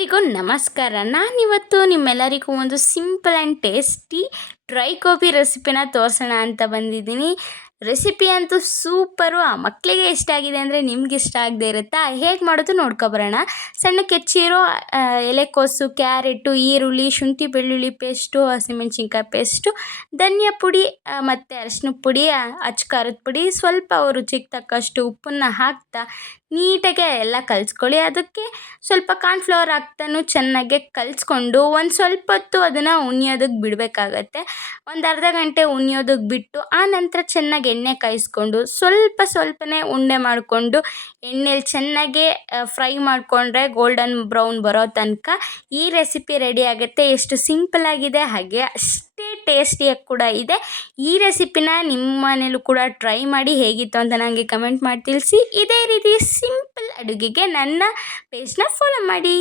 ಎಲ್ಲರಿಗೂ ನಮಸ್ಕಾರ. ನಾನಿವತ್ತು ನಿಮ್ಮೆಲ್ಲರಿಗೂ ಒಂದು simple and tasty dry gobi ರೆಸಿಪಿನ ತೋರಿಸೋಣ ಅಂತ ಬಂದಿದ್ದೀನಿ. ರೆಸಿಪಿ ಅಂತೂ ಸೂಪರು. ಆ ಮಕ್ಕಳಿಗೆ ಇಷ್ಟ ಆಗಿದೆ ಅಂದರೆ ನಿಮ್ಗೆ ಇಷ್ಟ ಆಗದೆ ಇರುತ್ತಾ? ಹೇಗೆ ಮಾಡೋದು ನೋಡ್ಕೊಬರೋಣ. ಸಣ್ಣಕ್ಕೆ ಹೆಚ್ಚಿರೋ ಎಲೆಕೋಸು, ಕ್ಯಾರೆಟು, ಈರುಳ್ಳಿ, ಶುಂಠಿ ಬೆಳ್ಳುಳ್ಳಿ ಪೇಸ್ಟು, ಹಸಿಮೆಣ್ಸಿನ್ಕಾಯಿ ಪೇಸ್ಟು, ಧನಿಯಾ ಪುಡಿ ಮತ್ತು ಅರಿಶಿನ ಪುಡಿ, ಅಚ್ಚ ಖಾರದ ಪುಡಿ, ಸ್ವಲ್ಪ ರುಚಿಗೆ ತಕ್ಕಷ್ಟು ಉಪ್ಪನ್ನು ಹಾಕ್ತಾ ನೀಟಾಗೆ ಎಲ್ಲ ಕಲಿಸ್ಕೊಳ್ಳಿ. ಅದಕ್ಕೆ ಸ್ವಲ್ಪ ಕಾರ್ನ್ಫ್ಲವರ್ ಹಾಕ್ತಾನು ಚೆನ್ನಾಗೆ ಕಲಿಸ್ಕೊಂಡು ಒಂದು ಸ್ವಲ್ಪ ಹೊತ್ತು ಅದನ್ನು ಉಣಿಯೋದಕ್ಕೆ ಬಿಡಬೇಕಾಗತ್ತೆ. ಒಂದು ಅರ್ಧ ಗಂಟೆ ಉಣಿಯೋದಕ್ಕೆ ಬಿಟ್ಟು ಆ ನಂತರ ಚೆನ್ನಾಗಿ ಎಣ್ಣೆ ಕಾಯಿಸ್ಕೊಂಡು ಸ್ವಲ್ಪನೇ ಉಂಡೆ ಮಾಡಿಕೊಂಡು ಎಣ್ಣೆಲಿ ಚೆನ್ನಾಗೆ ಫ್ರೈ ಮಾಡಿಕೊಂಡ್ರೆ ಗೋಲ್ಡನ್ ಬ್ರೌನ್ ಬರೋ ತನಕ ಈ ರೆಸಿಪಿ ರೆಡಿ ಆಗುತ್ತೆ. ಎಷ್ಟು ಸಿಂಪಲ್ ಆಗಿದೆ, ಹಾಗೆ ಅಷ್ಟೇ ಟೇಸ್ಟಿಯಾಗಿ ಕೂಡ ಇದೆ. ಈ ರೆಸಿಪಿನ ನಿಮ್ಮ ಮನೇಲೂ ಕೂಡ ಟ್ರೈ ಮಾಡಿ ಹೇಗಿತ್ತು ಅಂತ ನನಗೆ ಕಮೆಂಟ್ ಮಾಡಿ ತಿಳಿಸಿ. ಇದೇ ರೀತಿ ಸಿಂಪಲ್ ಅಡುಗೆಗೆ ನನ್ನ ಪೇಜ್ನ ಫಾಲೋ ಮಾಡಿ.